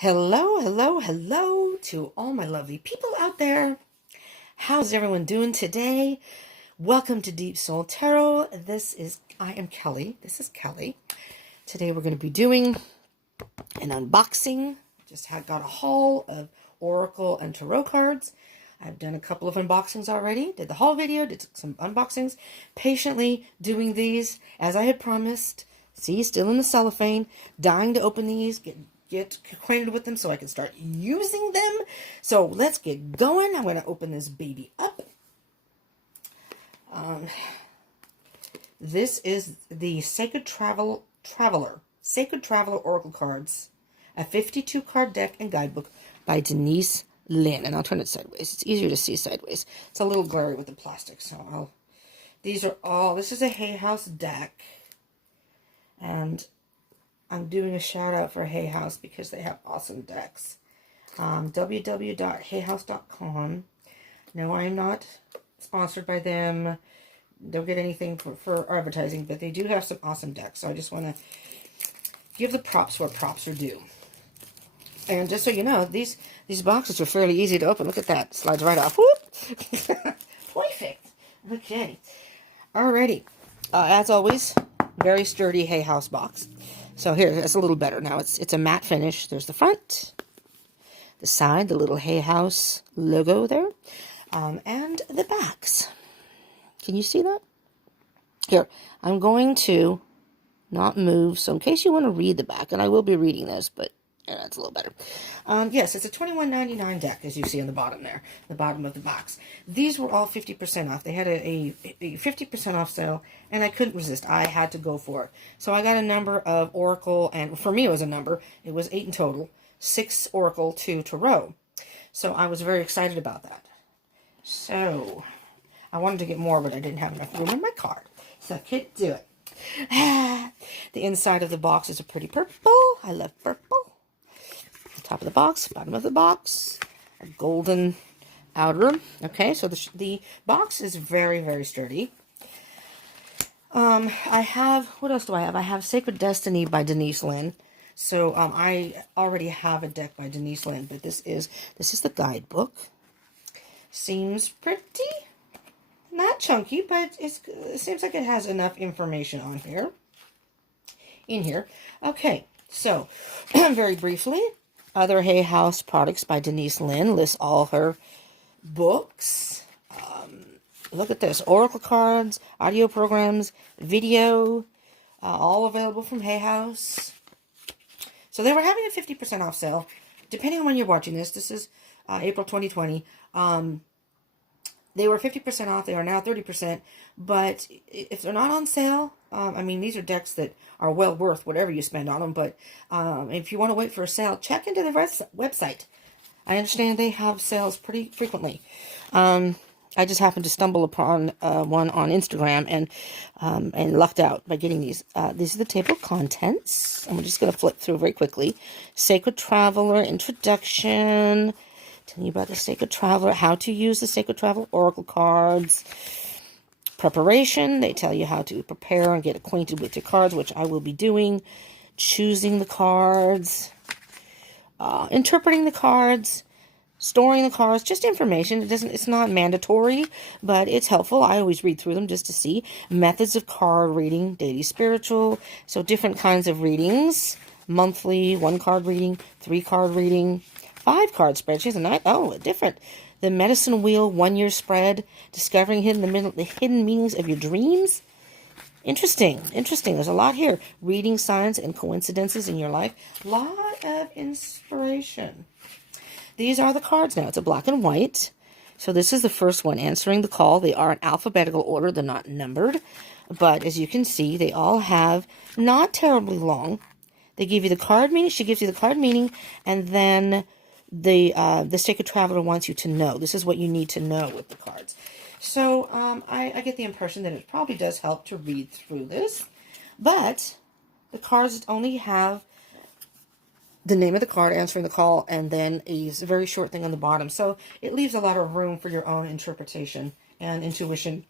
Hello, hello, hello to all my lovely people out there. How's everyone doing today? Welcome to Deep Soul Tarot. I am Kelly. This is Kelly. Today we're going to be doing an unboxing. Got a haul of Oracle and Tarot cards. I've done a couple of unboxings already. Did the haul video, did some unboxings. Patiently doing these as I had promised. See, still in the cellophane. Dying to open these, get acquainted with them so I can start using them. So let's get going. I'm going to open this baby up. This is the Sacred Traveler Oracle cards, a 52 card deck and guidebook by Denise Lynn. And I'll turn it sideways. It's easier to see sideways. It's a little glary with the plastic. So this is a Hay House deck. And I'm doing a shout out for Hay House because they have awesome decks. www.hayhouse.com. No, I'm not sponsored by them. Don't get anything for advertising, but they do have some awesome decks. So I just want to give the props where props are due. And just so you know, these boxes are fairly easy to open. Look at that. Slides right off. Whoop! Perfect. Okay. Alrighty. As always, very sturdy Hay House box. So here, it's a little better now. It's a matte finish. There's the front, the side, the little Hay House logo there, and the backs. Can you see that? Here, I'm going to not move, so in case you want to read the back, and I will be reading this, but yeah, that's a little better. Yes, it's a $21.99 deck, as you see on the bottom there, the bottom of the box. These were all 50% off. They had a 50% off sale, and I couldn't resist. I had to go for it. So I got a number of Oracle, and for me it was a number. It was 8 in total, 6 Oracle, 2 Tarot. So I was very excited about that. So I wanted to get more, but I didn't have enough room in my card, so I couldn't do it. The inside of the box is a pretty purple. I love purple. Top of the box, bottom of the box, a golden outer. Okay, so the box is very, very sturdy. What else do I have? I have Sacred Destiny by Denise Lynn. So I already have a deck by Denise Lynn, but this is the guidebook. Seems pretty, not chunky, but it seems like it has enough information on here. In here. Okay, so very briefly, other Hay House products by Denise Lynn lists all her books. Look at this. Oracle cards, audio programs, video, all available from Hay House. So they were having a 50% off sale. Depending on when you're watching this, this is April 2020. They were 50% off. They are now 30%. But if they're not on sale, I mean, these are decks that are well worth whatever you spend on them. But if you want to wait for a sale, check into the website. I understand they have sales pretty frequently. I just happened to stumble upon one on Instagram and lucked out by getting these. These are the table of contents. I'm just going to flip through very quickly. Sacred Traveler Introduction. Telling you about the Sacred Traveler, how to use the Sacred Traveler Oracle cards. Preparation, they tell you how to prepare and get acquainted with your cards, which I will be doing. Choosing the cards. Interpreting the cards. Storing the cards. Just information. It's not mandatory, but it's helpful. I always read through them just to see. Methods of card reading. Daily spiritual. So different kinds of readings. Monthly, 1 card reading, 3 card reading. 5 card spread. She's a night. Oh, different. The Medicine Wheel 1-year spread. Discovering the hidden meanings of your dreams. Interesting. There's a lot here. Reading signs and coincidences in your life. A lot of inspiration. These are the cards now. It's a black and white. So this is the first one. Answering the Call. They are in alphabetical order. They're not numbered. But as you can see, they all have not terribly long. They give you the card meaning. She gives you the card meaning, and then the Sacred Traveler wants you to know. This is what you need to know with the cards. So I get the impression that it probably does help to read through this. But the cards only have the name of the card, answering the call, and then a very short thing on the bottom. So it leaves a lot of room for your own interpretation and intuition.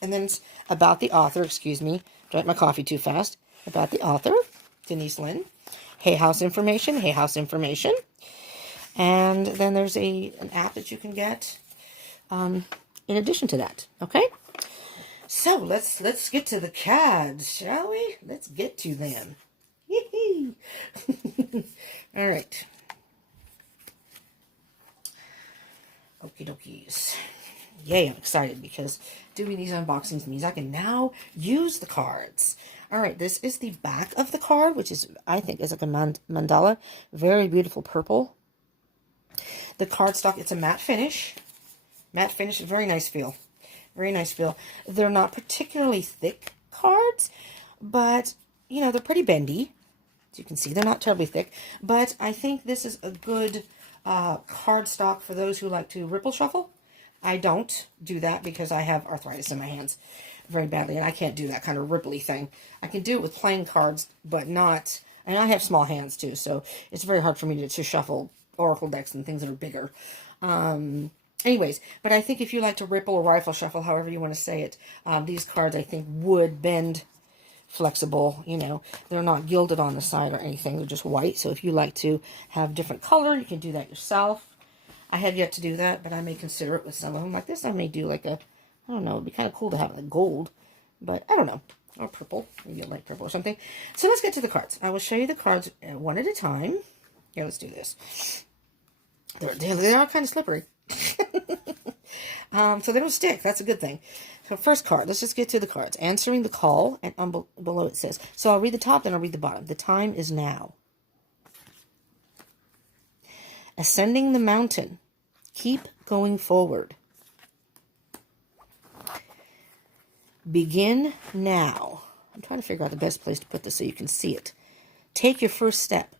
And then it's about the author. Excuse me, drank my coffee too fast. About the author. Denise Lynn. Hay House information, Hay House information. And then there's an app that you can get in addition to that. Okay? So let's get to the cards, shall we? Let's get to them. All right. Okie dokies. Yay, I'm excited because doing these unboxings means I can now use the cards. All right, this is the back of the card, which is, I think, is like a mandala. Very beautiful purple. The cardstock, it's a matte finish. Matte finish, very nice feel. Very nice feel. They're not particularly thick cards, but, you know, they're pretty bendy. As you can see, they're not terribly thick. But I think this is a good cardstock for those who like to ripple shuffle. I don't do that because I have arthritis in my hands very badly, and I can't do that kind of ripply thing. I can do it with plain cards, but not, and I have small hands too, so it's very hard for me to shuffle Oracle decks and things that are bigger. Anyways, but I think if you like to ripple or rifle shuffle, however you want to say it, these cards I think would bend flexible. You know, they're not gilded on the side or anything, they're just white. So if you like to have different color, you can do that yourself. I have yet to do that, but I may consider it with some of them. Like this, I may do like a, I don't know, it'd be kind of cool to have like gold, but I don't know, or purple, maybe a light purple or something. So let's get to the cards. I will show you the cards one at a time. Here, let's do this. They are kind of slippery. So they don't stick. That's a good thing. So first card, let's just get to the cards. Answering the call, and below it says, so I'll read the top, then I'll read the bottom. The time is now. Ascending the mountain. Keep going forward. Begin now. I'm trying to figure out the best place to put this so you can see it. Take your first step.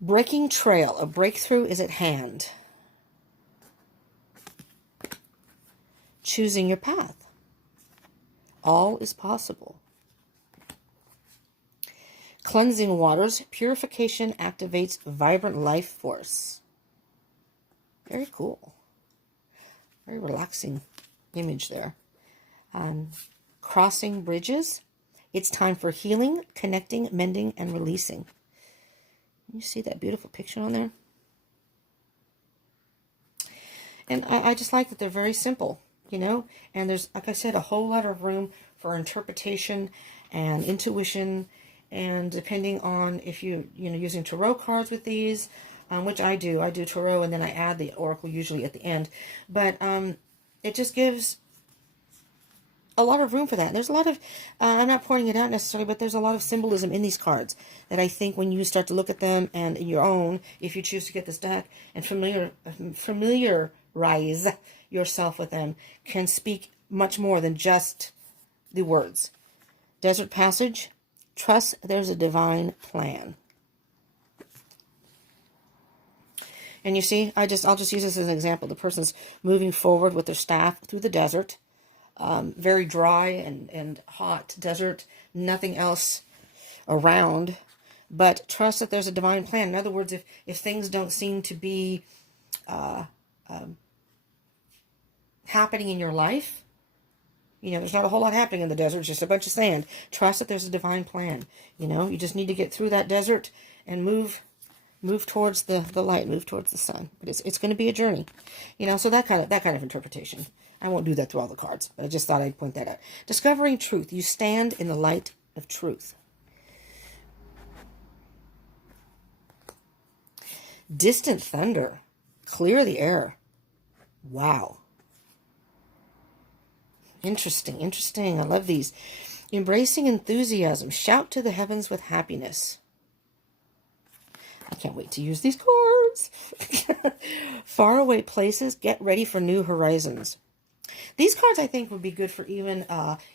Breaking trail. A breakthrough is at hand. Choosing your path. All is possible. Cleansing waters. Purification activates vibrant life force. Very cool. Very relaxing image there. Crossing bridges. It's time for healing, connecting, mending, and releasing. You see that beautiful picture on there? And I just like that they're very simple, you know? And there's, like I said, a whole lot of room for interpretation and intuition. And depending on if you're using tarot cards with these, which I do tarot, and then I add the oracle usually at the end. But it just gives a lot of room for that. And there's a lot of, I'm not pointing it out necessarily, but there's a lot of symbolism in these cards that I think when you start to look at them and in your own, if you choose to get this deck and familiarize yourself with them, can speak much more than just the words. Desert Passage. Trust there's a divine plan. And you see, I'll just use this as an example. The person's moving forward with their staff through the desert. Very dry and hot desert. Nothing else around. But trust that there's a divine plan. In other words, if things don't seem to be happening in your life, you know, there's not a whole lot happening in the desert, it's just a bunch of sand. Trust that there's a divine plan. You know, you just need to get through that desert and move towards the light, move towards the sun. But it's going to be a journey. You know, so that kind of interpretation. I won't do that through all the cards, but I just thought I'd point that out. Discovering truth. You stand in the light of truth. Distant thunder. Clear the air. Wow. Interesting. I love these. Embracing enthusiasm. Shout to the heavens with happiness. I can't wait to use these cards. Faraway places. Get ready for new horizons. These cards, I think, would be good for even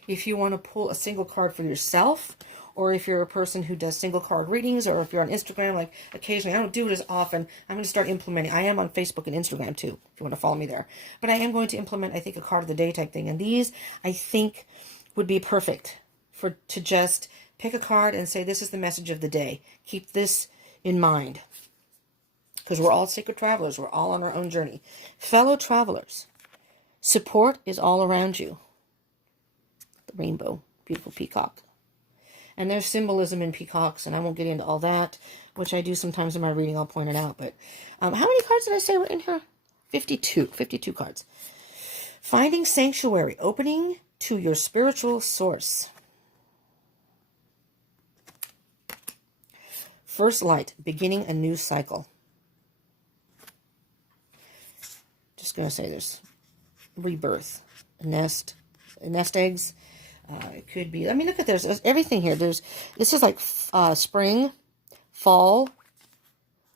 if you want to pull a single card for yourself, or if you're a person who does single card readings, or if you're on Instagram, like occasionally. I don't do it as often. I'm going to start implementing. I am on Facebook and Instagram too, if you want to follow me there. But I am going to implement, I think, a card of the day type thing. And these, I think, would be perfect to just pick a card and say, this is the message of the day. Keep this in mind. Because we're all sacred travelers. We're all on our own journey. Fellow travelers. Support is all around you. The rainbow. Beautiful peacock. And there's symbolism in peacocks, and I won't get into all that, which I do sometimes in my reading. I'll point it out. But how many cards did I say were in here? 52. 52 cards. Finding sanctuary, opening to your spiritual source. First light, beginning a new cycle. Just going to say there's rebirth, nest eggs. It could be, I mean, look at this. There's everything here. This is like spring, fall,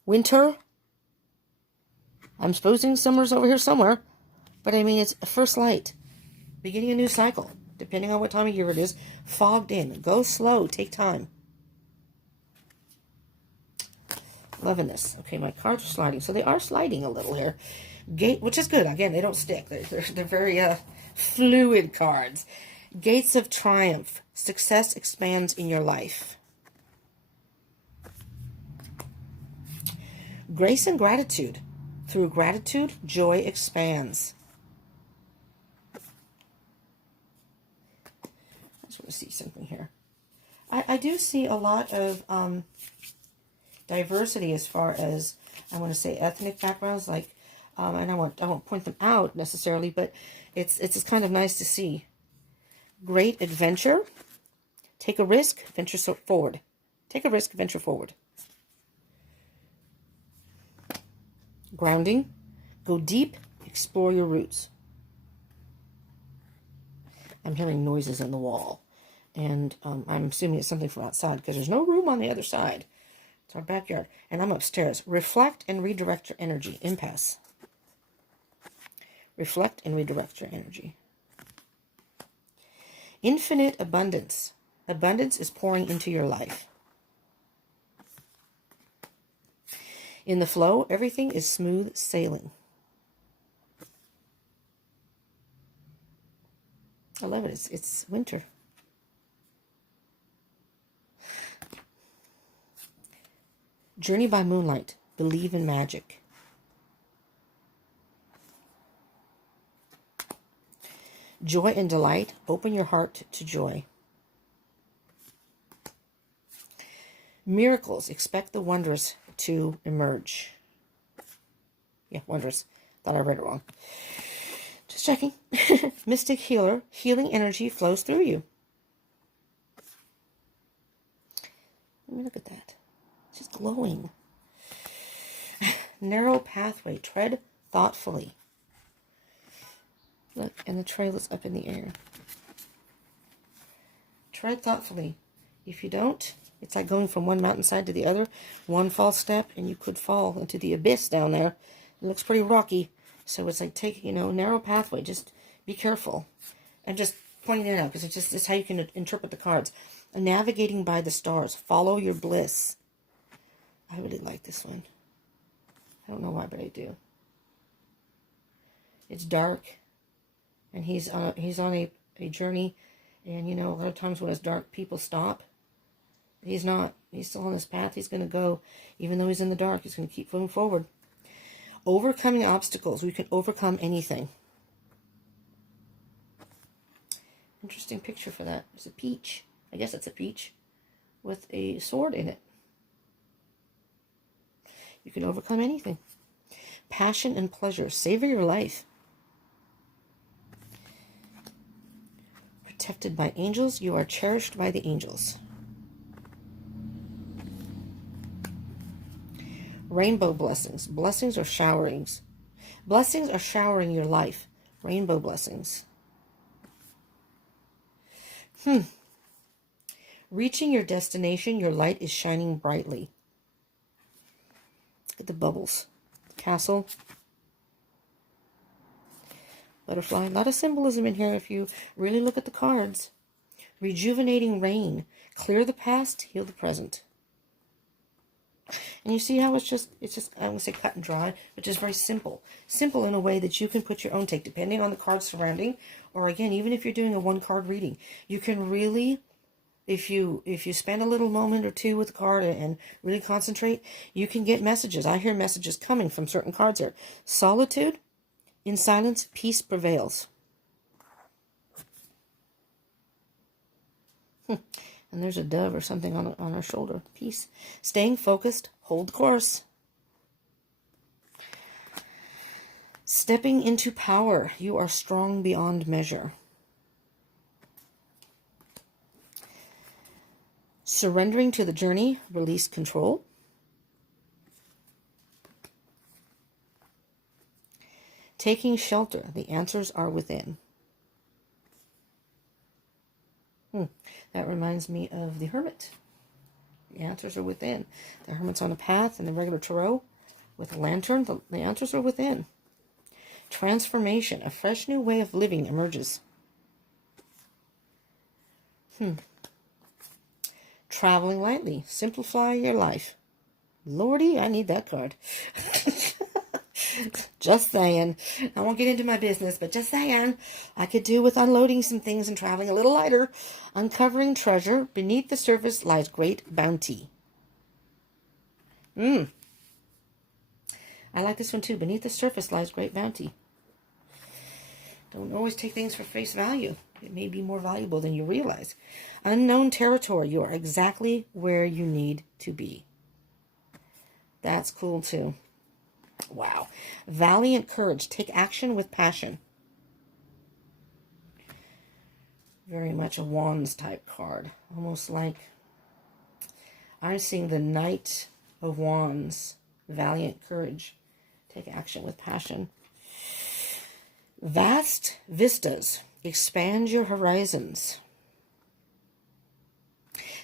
winter. I'm supposing summer's over here somewhere. But I mean, it's a first light, beginning a new cycle, depending on what time of year it is. Fogged in. Go slow. Take time. Loving this. Okay, my cards are sliding. So they are sliding a little here. Gate, which is good. Again, they don't stick. They're very fluid cards. Gates of triumph. Success expands in your life. Grace and gratitude. Through gratitude, joy expands. I just want to see something here. I do see a lot of diversity as far as, I want to say, ethnic backgrounds, like, and I won't point them out necessarily, but it's kind of nice to see. Great adventure. Take a risk, venture forward. Take a risk, venture forward. Grounding. Go deep, explore your roots. I'm hearing noises in the wall, and I'm assuming it's something from outside because there's no room on the other side. It's our backyard. And I'm upstairs. Reflect and redirect your energy. Impasse. Reflect and redirect your energy. Infinite abundance. Abundance is pouring into your life. In the flow, everything is smooth sailing. I love it. It's winter. Journey by moonlight. Believe in magic. Joy and delight. Open your heart to joy. Miracles. Expect the wondrous to emerge. Yeah, wondrous. Thought I read it wrong. Just checking. Mystic healer. Healing energy flows through you. Let me look at that. It's just glowing. Narrow pathway. Tread thoughtfully. Look, and the trail is up in the air. Tread thoughtfully. If you don't, it's like going from one mountainside to the other. One false step, and you could fall into the abyss down there. It looks pretty rocky. So it's like taking, narrow pathway. Just be careful. I'm just pointing it out because it's how you can interpret the cards. Navigating by the stars. Follow your bliss. I really like this one. I don't know why, but I do. It's dark. And he's on a journey. And, a lot of times when it's dark, people stop. He's not. He's still on his path. He's going to go. Even though he's in the dark, he's going to keep moving forward. Overcoming obstacles. We can overcome anything. Interesting picture for that. It's a peach. I guess it's a peach with a sword in it. You can overcome anything. Passion and pleasure. Savor your life. Protected by angels. You are cherished by the angels. Rainbow blessings. Blessings are showerings. Blessings are showering your life. Rainbow blessings. Reaching your destination, your light is shining brightly. Look at the bubbles. Castle. Butterfly. A lot of symbolism in here if you really look at the cards. Rejuvenating rain. Clear the past, heal the present. And you see how it's just, I'm going to say cut and dry, but just very simple. Simple in a way that you can put your own take, depending on the cards surrounding. Or again, even if you're doing a one-card reading, you can really, if you spend a little moment or two with the card and really concentrate, you can get messages. I hear messages coming from certain cards here. Solitude. In silence, peace prevails. And And there's a dove or something on her shoulder. Peace. Staying focused. Hold course. Stepping into power. You are strong beyond measure. Surrendering to the journey. Release control. Taking shelter. The answers are within. That reminds me of the Hermit. The answers are within. The Hermit's on a path, and the regular tarot with a lantern. The answers are within. Transformation. A fresh new way of living emerges. Traveling lightly. Simplify your life. Lordy, I need that card. Just saying. I won't get into my business, but just saying. I could do with unloading some things and traveling a little lighter. Uncovering treasure. Beneath the surface lies great bounty. I like this one too. Beneath the surface lies great bounty. Don't always take things for face value. It may be more valuable than you realize. Unknown territory. You are exactly where you need to be. That's cool too. Wow. Valiant courage. Take action with passion. Very much a wands type card. Almost like I'm seeing the Knight of Wands. Valiant courage. Take action with passion. Vast vistas. Expand your horizons.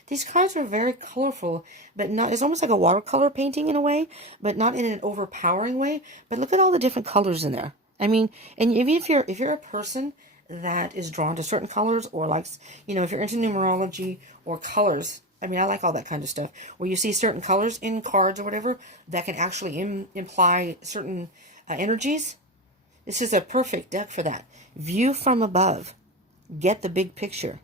These cards are very colorful, but not, it's almost like a watercolor painting in a way, but not in an overpowering way. But look at all the different colors in there. I mean, and even if you're a person that is drawn to certain colors, or likes, if you're into numerology or colors, I mean, I like all that kind of stuff, where you see certain colors in cards or whatever that can actually imply certain energies. This is a perfect deck for that. View from above. Get the big picture.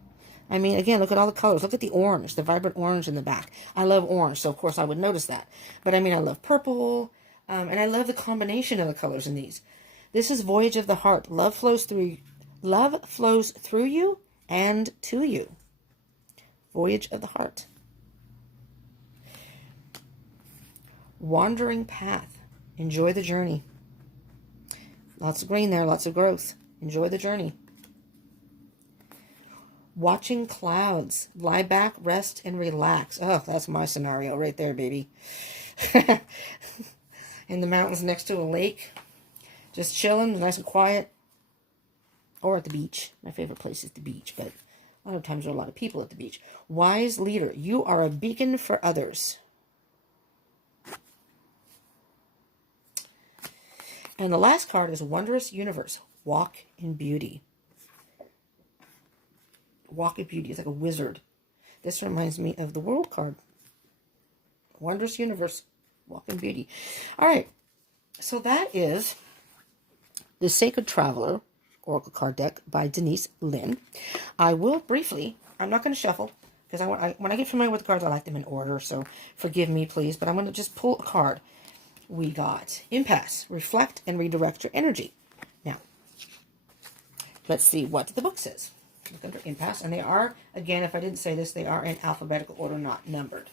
I mean, again, look at all the colors. Look at the orange, the vibrant orange in the back. I love orange, so of course I would notice that. But I mean, I love purple, and I love the combination of the colors in these. This is Voyage of the Heart. Love flows through you and to you. Voyage of the Heart. Wandering path. Enjoy the journey. Lots of green there, lots of growth. Enjoy the journey. Watching clouds. Lie back, rest, and relax. Oh, that's my scenario right there, baby. In the mountains next to a lake. Just chilling, nice and quiet. Or at the beach. My favorite place is the beach, but a lot of times there are a lot of people at the beach. Wise leader. You are a beacon for others. And the last card is Wondrous Universe. Walk in beauty. Walk in beauty. It's like a wizard. This reminds me of the World card. Wondrous Universe. Walk in beauty. All right. So that is The Sacred Traveler Oracle card deck by Denise Linn. I will briefly, I'm not going to shuffle, because when I get familiar with the cards, I like them in order, so forgive me, please. But I'm going to just pull a card. We got Impasse, Reflect, and Redirect Your Energy. Now, let's see what the book says. Look under Impasse, and they are, again, if I didn't say this, they are in alphabetical order, not numbered.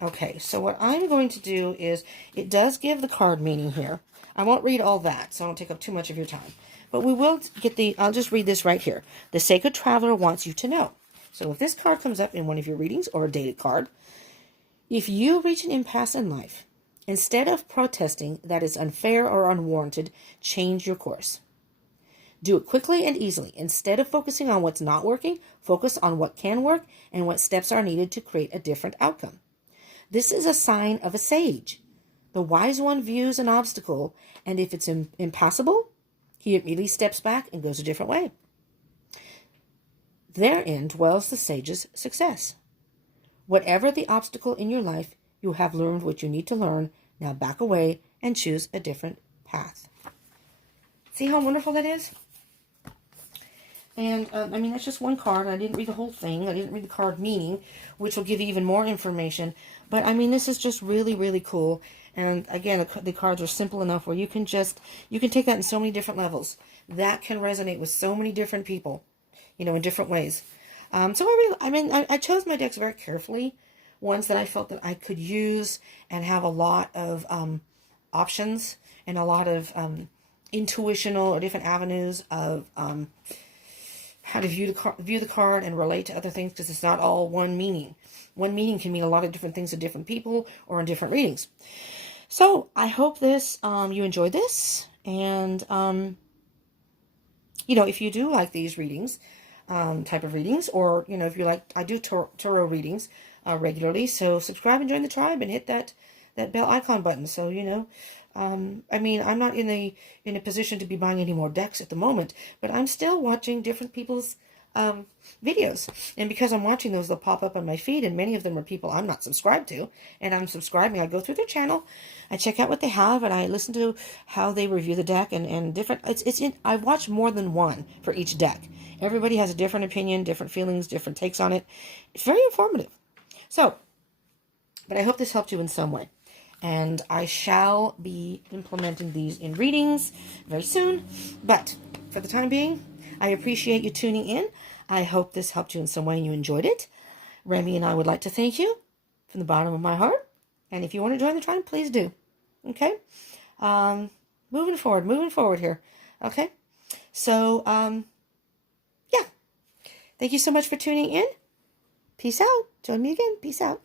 Okay, so what I'm going to do is, it does give the card meaning here. I won't read all that, so I don't take up too much of your time. But we will get I'll just read this right here. The Sacred Traveler wants you to know. So if this card comes up in one of your readings, or a dated card, if you reach an impasse in life, instead of protesting that is unfair or unwarranted, change your course. Do it quickly and easily. Instead of focusing on what's not working, focus on what can work and what steps are needed to create a different outcome. This is a sign of a sage. The wise one views an obstacle, and if it's impassable, he immediately steps back and goes a different way. Therein dwells the sage's success. Whatever the obstacle in your life, you have learned what you need to learn. Now back away and choose a different path. See how wonderful that is? And, I mean, that's just one card. I didn't read the whole thing. I didn't read the card meaning, which will give you even more information. But, I mean, this is just really, really cool. And, again, the cards are simple enough where you can take that in so many different levels. That can resonate with so many different people, in different ways. So I chose my decks very carefully, ones that I felt that I could use and have a lot of options and a lot of intuitional or different avenues of how to view the card and relate to other things, because it's not all one meaning. One meaning can mean a lot of different things to different people or in different readings. So I hope you enjoyed this, and if you do like these readings, type of readings, or if you like, I do tarot readings regularly. So subscribe and join the tribe and hit that bell icon button. So I'm not in a position to be buying any more decks at the moment, but I'm still watching different people's videos, and because I'm watching those, they'll pop up on my feed, and many of them are people I'm not subscribed to, and I'm subscribing. I go through their channel, I check out what they have, and I listen to how they review the deck, and different. I watch more than one for each deck. Everybody has a different opinion, different feelings, different takes on it. It's very informative. So, but I hope this helped you in some way. And I shall be implementing these in readings very soon. But for the time being, I appreciate you tuning in. I hope this helped you in some way and you enjoyed it. Remy and I would like to thank you from the bottom of my heart. And if you want to join the tribe, please do. Okay? Moving forward here. Okay? So, yeah. Thank you so much for tuning in. Peace out. Join me again. Peace out.